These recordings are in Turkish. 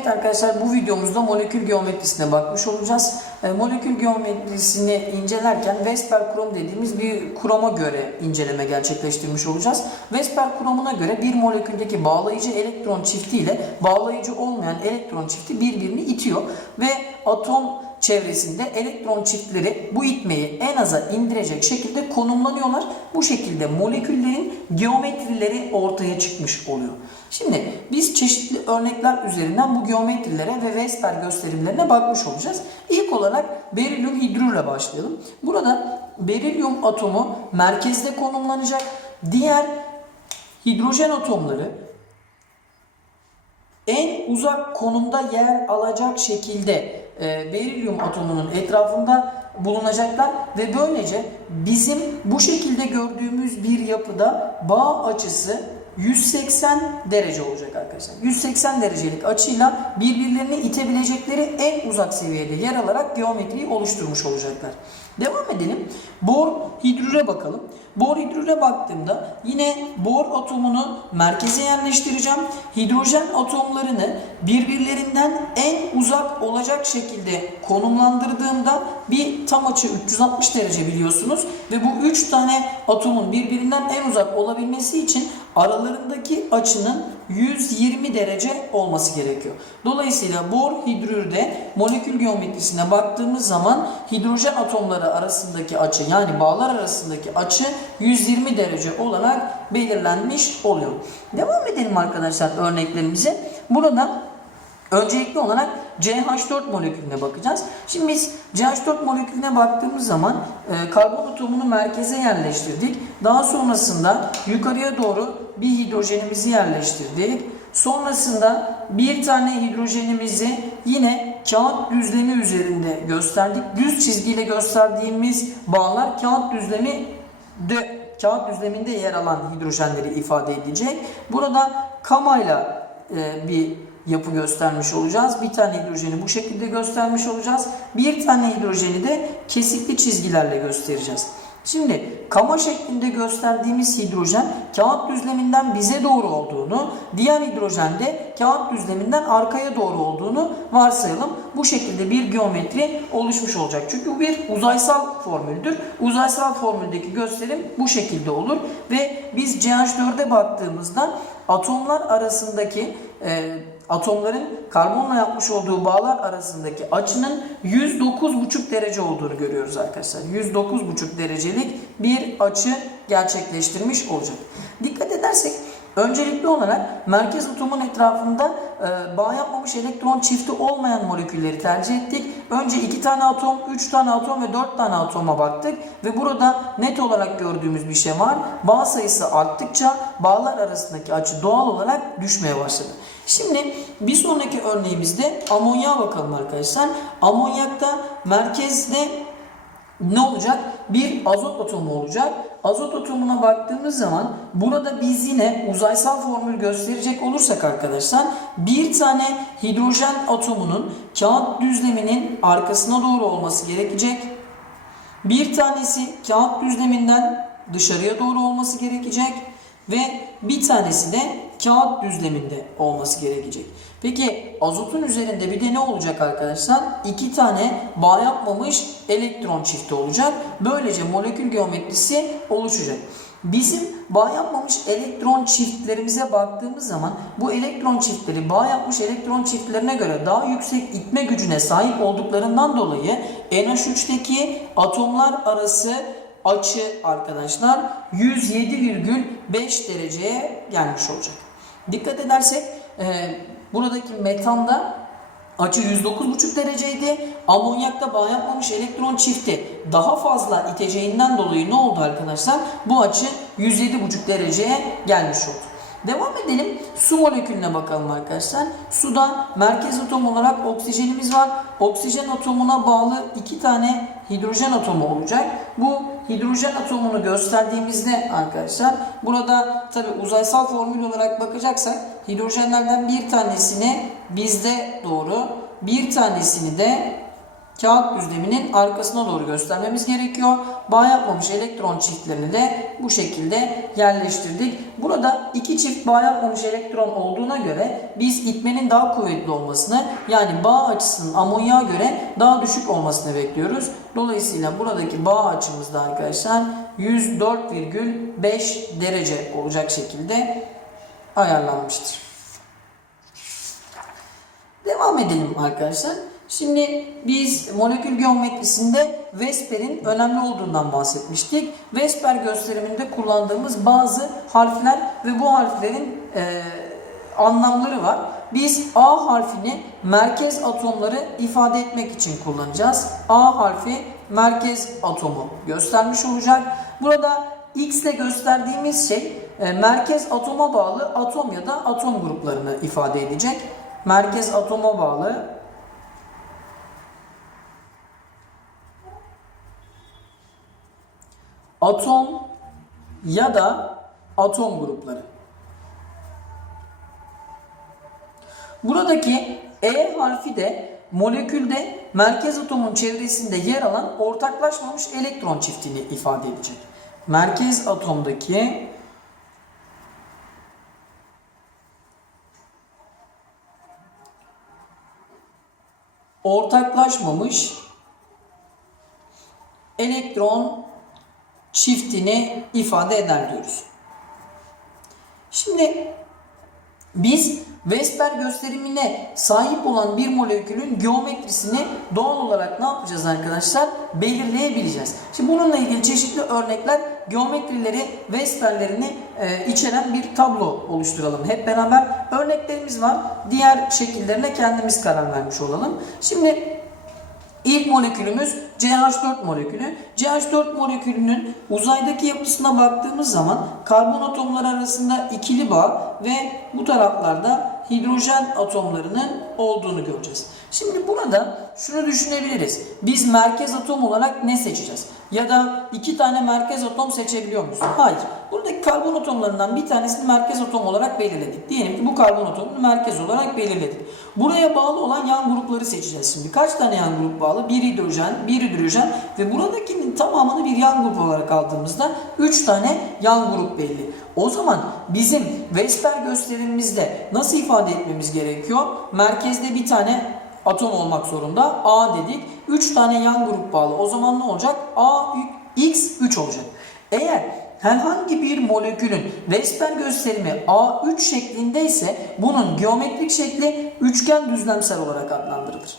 Evet arkadaşlar bu videomuzda molekül geometrisine bakmış olacağız. E, molekül geometrisini incelerken Vesper kuram dediğimiz bir kurama göre inceleme gerçekleştirmiş olacağız. Vesper kuramına göre bir moleküldeki bağlayıcı elektron çifti ile bağlayıcı olmayan elektron çifti birbirini itiyor ve atom çevresinde elektron çiftleri bu itmeyi en aza indirecek şekilde konumlanıyorlar. Bu şekilde moleküllerin geometrileri ortaya çıkmış oluyor. Şimdi biz çeşitli örnekler üzerinden bu geometrilere ve Vesper gösterimlerine bakmış olacağız. İlk olarak berilyum hidrürle başlayalım. Burada berilyum atomu merkezde konumlanacak. Diğer hidrojen atomları en uzak konumda yer alacak şekilde e, berilyum atomunun etrafında bulunacaklar ve böylece bizim bu şekilde gördüğümüz bir yapıda bağ açısı 180 derece olacak arkadaşlar. 180 derecelik açıyla birbirlerini itebilecekleri en uzak seviyede yer alarak geometriyi oluşturmuş olacaklar. Devam edelim. Bor hidrüre bakalım. Bor hidrüre baktığımda yine bor atomunu merkeze yerleştireceğim. Hidrojen atomlarını birbirlerinden en uzak olacak şekilde konumlandırdığımda bir tam açı 360 derece biliyorsunuz ve bu 3 tane atomun birbirinden en uzak olabilmesi için aralarındaki açının 120 derece olması gerekiyor. Dolayısıyla bor hidrürde molekül geometrisine baktığımız zaman hidrojen atomları arasındaki açı yani bağlar arasındaki açı 120 derece olarak belirlenmiş oluyor. Devam edelim arkadaşlar örneklerimize. Burada Öncelikli olarak CH4 molekülüne bakacağız. Şimdi biz CH4 molekülüne baktığımız zaman e, karbon atomunu merkeze yerleştirdik. Daha sonrasında yukarıya doğru bir hidrojenimizi yerleştirdik. Sonrasında bir tane hidrojenimizi yine kağıt düzlemi üzerinde gösterdik. Düz çizgiyle gösterdiğimiz bağlar kağıt düzlemi de kağıt düzleminde yer alan hidrojenleri ifade edecek. Burada kamayla e, bir yapı göstermiş olacağız. Bir tane hidrojeni bu şekilde göstermiş olacağız. Bir tane hidrojeni de kesikli çizgilerle göstereceğiz. Şimdi kama şeklinde gösterdiğimiz hidrojen kağıt düzleminden bize doğru olduğunu, diğer hidrojen de kağıt düzleminden arkaya doğru olduğunu varsayalım. Bu şekilde bir geometri oluşmuş olacak. Çünkü bu bir uzaysal formüldür. Uzaysal formüldeki gösterim bu şekilde olur ve biz CH4'e baktığımızda atomlar arasındaki e, atomların karbonla yapmış olduğu bağlar arasındaki açının 109,5 derece olduğunu görüyoruz arkadaşlar. 109,5 derecelik bir açı gerçekleştirmiş olacak. Dikkat edersek öncelikli olarak merkez atomun etrafında e, bağ yapmamış elektron çifti olmayan molekülleri tercih ettik. Önce 2 tane atom, 3 tane atom ve 4 tane atoma baktık ve burada net olarak gördüğümüz bir şey var. Bağ sayısı arttıkça bağlar arasındaki açı doğal olarak düşmeye başladı. Şimdi bir sonraki örneğimizde amonyağa bakalım arkadaşlar. Amonyakta merkezde ne olacak? Bir azot atomu olacak. Azot atomuna baktığımız zaman burada biz yine uzaysal formül gösterecek olursak arkadaşlar bir tane hidrojen atomunun kağıt düzleminin arkasına doğru olması gerekecek. Bir tanesi kağıt düzleminden dışarıya doğru olması gerekecek ve bir tanesi de kağıt düzleminde olması gerekecek. Peki azotun üzerinde bir de ne olacak arkadaşlar? İki tane bağ yapmamış elektron çifti olacak. Böylece molekül geometrisi oluşacak. Bizim bağ yapmamış elektron çiftlerimize baktığımız zaman bu elektron çiftleri bağ yapmış elektron çiftlerine göre daha yüksek itme gücüne sahip olduklarından dolayı NH3'teki atomlar arası açı arkadaşlar 107,5 dereceye gelmiş olacak. Dikkat edersek e, buradaki metanda açı 109,5 dereceydi. Amonyakta bağ yapmamış elektron çifti daha fazla iteceğinden dolayı ne oldu arkadaşlar? Bu açı 107,5 dereceye gelmiş oldu. Devam edelim. Su molekülüne bakalım arkadaşlar. Suda merkez atom olarak oksijenimiz var. Oksijen atomuna bağlı iki tane hidrojen atomu olacak. Bu hidrojen atomunu gösterdiğimizde arkadaşlar burada tabi uzaysal formül olarak bakacaksak hidrojenlerden bir tanesini bizde doğru bir tanesini de kağıt düzleminin arkasına doğru göstermemiz gerekiyor. Bağ yapmamış elektron çiftlerini de bu şekilde yerleştirdik. Burada iki çift bağ yapmamış elektron olduğuna göre biz itmenin daha kuvvetli olmasını yani bağ açısının amonyağa göre daha düşük olmasını bekliyoruz. Dolayısıyla buradaki bağ açımız da arkadaşlar 104,5 derece olacak şekilde ayarlanmıştır. Devam edelim arkadaşlar. Şimdi biz molekül geometrisinde Vesper'in önemli olduğundan bahsetmiştik. Vesper gösteriminde kullandığımız bazı harfler ve bu harflerin e, anlamları var. Biz A harfini merkez atomları ifade etmek için kullanacağız. A harfi merkez atomu göstermiş olacak. Burada X ile gösterdiğimiz şey e, merkez atoma bağlı atom ya da atom gruplarını ifade edecek. Merkez atoma bağlı atom ya da atom grupları. Buradaki E harfi de molekülde merkez atomun çevresinde yer alan ortaklaşmamış elektron çiftini ifade edecek. Merkez atomdaki ortaklaşmamış elektron çiftini ifade eder diyoruz. Şimdi biz Vesper gösterimine sahip olan bir molekülün geometrisini doğal olarak ne yapacağız arkadaşlar? Belirleyebileceğiz. Şimdi bununla ilgili çeşitli örnekler geometrileri, Vesperlerini e, içeren bir tablo oluşturalım. Hep beraber örneklerimiz var. Diğer şekillerine kendimiz karar vermiş olalım. Şimdi İlk molekülümüz CH4 molekülü. CH4 molekülünün uzaydaki yapısına baktığımız zaman karbon atomları arasında ikili bağ ve bu taraflarda hidrojen atomlarının olduğunu göreceğiz. Şimdi burada şunu düşünebiliriz. Biz merkez atom olarak ne seçeceğiz? Ya da iki tane merkez atom seçebiliyor muyuz? Hayır. Buradaki karbon atomlarından bir tanesini merkez atom olarak belirledik. Diyelim ki bu karbon atomunu merkez olarak belirledik. Buraya bağlı olan yan grupları seçeceğiz şimdi. Kaç tane yan grup bağlı? Bir hidrojen, bir hidrojen ve buradakinin tamamını bir yan grup olarak aldığımızda 3 tane yan grup belli. O zaman bizim Vesper gösterimimizde nasıl ifade etmemiz gerekiyor? Merkezde bir tane atom olmak zorunda. A dedik. 3 tane yan grup bağlı. O zaman ne olacak? A X 3 olacak. Eğer herhangi bir molekülün Vesper gösterimi A3 şeklindeyse bunun geometrik şekli üçgen düzlemsel olarak adlandırılır.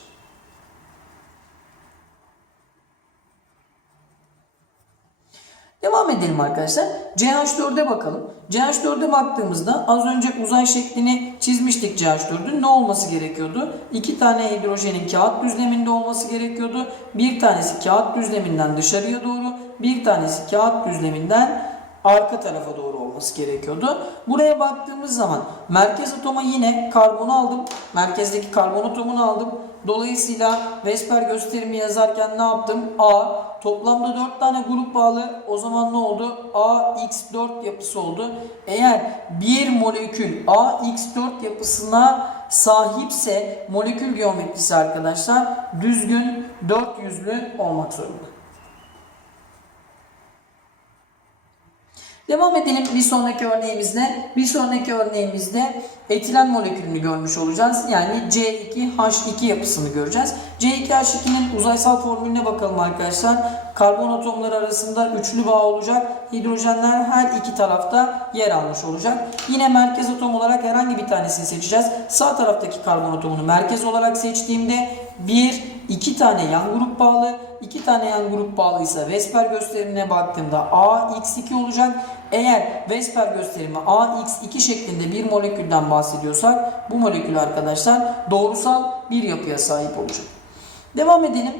Devam edelim arkadaşlar. CH4'e bakalım. CH4'e baktığımızda az önce uzay şeklini çizmiştik CH4'ün. Ne olması gerekiyordu? İki tane hidrojenin kağıt düzleminde olması gerekiyordu. Bir tanesi kağıt düzleminden dışarıya doğru, bir tanesi kağıt düzleminden arka tarafa doğru olması gerekiyordu. Buraya baktığımız zaman merkez atoma yine karbonu aldım. Merkezdeki karbon atomunu aldım. Dolayısıyla Vesper gösterimi yazarken ne yaptım? A toplamda 4 tane grup bağlı. O zaman ne oldu? AX4 yapısı oldu. Eğer bir molekül AX4 yapısına sahipse molekül geometrisi arkadaşlar düzgün 400'lü olmak zorunda. Devam edelim bir sonraki örneğimizle. Bir sonraki örneğimizde etilen molekülünü görmüş olacağız. Yani C2H2 yapısını göreceğiz. C2H2'nin uzaysal formülüne bakalım arkadaşlar. Karbon atomları arasında üçlü bağ olacak. Hidrojenler her iki tarafta yer almış olacak. Yine merkez atom olarak herhangi bir tanesini seçeceğiz. Sağ taraftaki karbon atomunu merkez olarak seçtiğimde bir, iki tane yan grup bağlı. iki tane yan grup bağlıysa Vesper gösterimine baktığımda AX2 olacak. Eğer Vesper gösterimi AX2 şeklinde bir molekülden bahsediyorsak bu molekül arkadaşlar doğrusal bir yapıya sahip olacak. Devam edelim.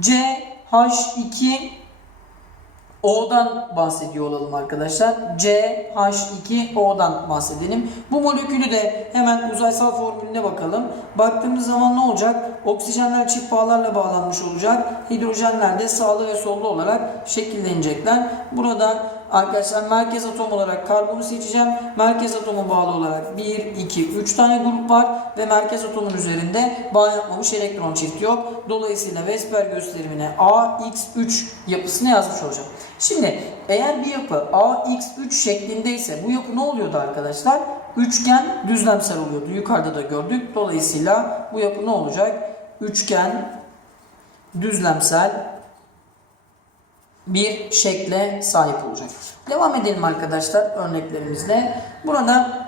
CH2 O'dan bahsediyor olalım arkadaşlar. CH2O'dan bahsedelim. Bu molekülü de hemen uzaysal formülüne bakalım. Baktığımız zaman ne olacak? Oksijenler çift bağlarla bağlanmış olacak. Hidrojenler de sağlı ve sollu olarak şekillenecekler. Burada arkadaşlar merkez atom olarak karbonu seçeceğim. Merkez atoma bağlı olarak 1, 2, 3 tane grup var ve merkez atomun üzerinde bağ yapmamış elektron çifti yok. Dolayısıyla Vesper gösterimine AX3 yapısını yazmış olacağım. Şimdi eğer bir yapı AX3 şeklindeyse bu yapı ne oluyordu arkadaşlar? Üçgen düzlemsel oluyordu. Yukarıda da gördük. Dolayısıyla bu yapı ne olacak? Üçgen düzlemsel bir şekle sahip olacak. Devam edelim arkadaşlar örneklerimizle. Burada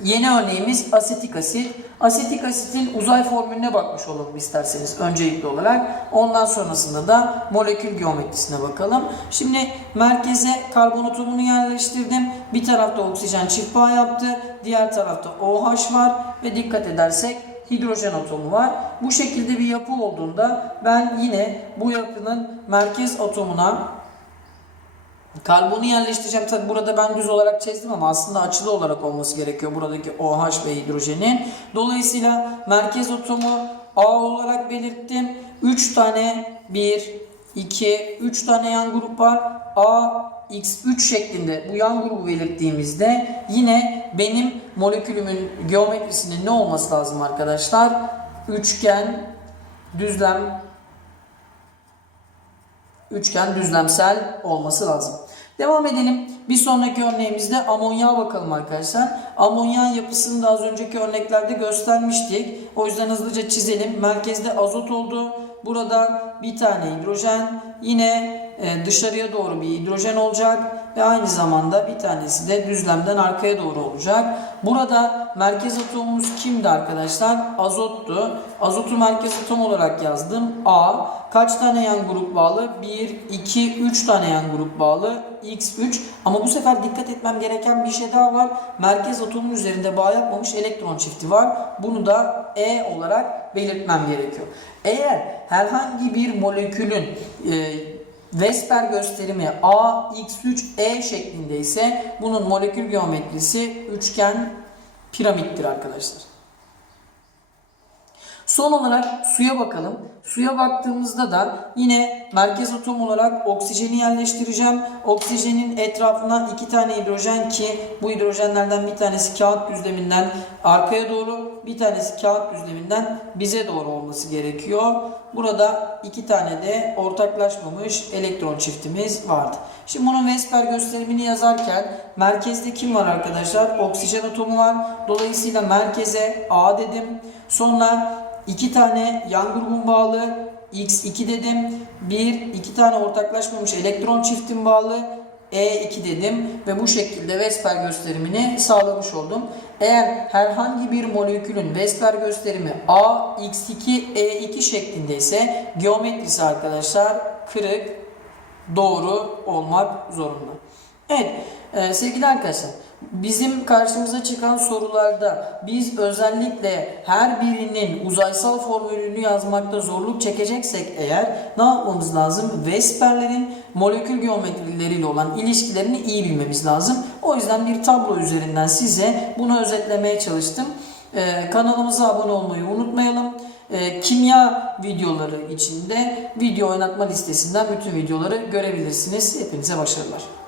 yeni örneğimiz asetik asit. Asetik asitin uzay formülüne bakmış olalım isterseniz öncelikli olarak. Ondan sonrasında da molekül geometrisine bakalım. Şimdi merkeze karbon atomunu yerleştirdim. Bir tarafta oksijen çift bağ yaptı. Diğer tarafta OH var ve dikkat edersek hidrojen atomu var. Bu şekilde bir yapı olduğunda ben yine bu yapının merkez atomuna karbonu yerleştireceğim. Tabi burada ben düz olarak çizdim ama aslında açılı olarak olması gerekiyor buradaki OH ve hidrojenin. Dolayısıyla merkez atomu A olarak belirttim. 3 tane 1, 2, 3 tane yan grup var. A, X3 şeklinde bu yan grubu belirttiğimizde yine benim molekülümün geometrisinin ne olması lazım arkadaşlar? Üçgen, düzlem, üçgen düzlemsel olması lazım. Devam edelim. Bir sonraki örneğimizde amonyağa bakalım arkadaşlar. Amonyağın yapısını da az önceki örneklerde göstermiştik. O yüzden hızlıca çizelim. Merkezde azot oldu. Burada bir tane hidrojen. Yine e, dışarıya doğru bir hidrojen olacak. Ve aynı zamanda bir tanesi de düzlemden arkaya doğru olacak. Burada merkez atomumuz kimdi arkadaşlar? Azottu. Azotu merkez atom olarak yazdım. A. Kaç tane yan grup bağlı? 1, 2, 3 tane yan grup bağlı. X3. Ama bu sefer dikkat etmem gereken bir şey daha var. Merkez atomun üzerinde bağ yapmamış elektron çifti var. Bunu da E olarak belirtmem gerekiyor. Eğer herhangi bir molekülün e, Vesper gösterimi AX3E şeklinde ise bunun molekül geometrisi üçgen piramittir arkadaşlar. Son olarak suya bakalım. Suya baktığımızda da yine merkez atom olarak oksijeni yerleştireceğim. Oksijenin etrafına iki tane hidrojen ki bu hidrojenlerden bir tanesi kağıt düzleminden arkaya doğru bir tanesi kağıt düzleminden bize doğru olması gerekiyor. Burada iki tane de ortaklaşmamış elektron çiftimiz vardı. Şimdi bunun Vesper gösterimini yazarken merkezde kim var arkadaşlar? Oksijen atomu var. Dolayısıyla merkeze A dedim. Sonra iki tane yan grubun bağlı X2 dedim. Bir, iki tane ortaklaşmamış elektron çiftin bağlı E2 dedim ve bu şekilde Vesper gösterimini sağlamış oldum. Eğer herhangi bir molekülün Vesper gösterimi A, X2, E2 şeklinde ise geometrisi arkadaşlar kırık, doğru olmak zorunda. Evet e, sevgili arkadaşlar bizim karşımıza çıkan sorularda biz özellikle her birinin uzaysal formülünü yazmakta zorluk çekeceksek eğer ne yapmamız lazım? Vesperlerin molekül geometrileriyle olan ilişkilerini iyi bilmemiz lazım. O yüzden bir tablo üzerinden size bunu özetlemeye çalıştım. Ee, kanalımıza abone olmayı unutmayalım. Ee, kimya videoları içinde video oynatma listesinden bütün videoları görebilirsiniz. Hepinize başarılar.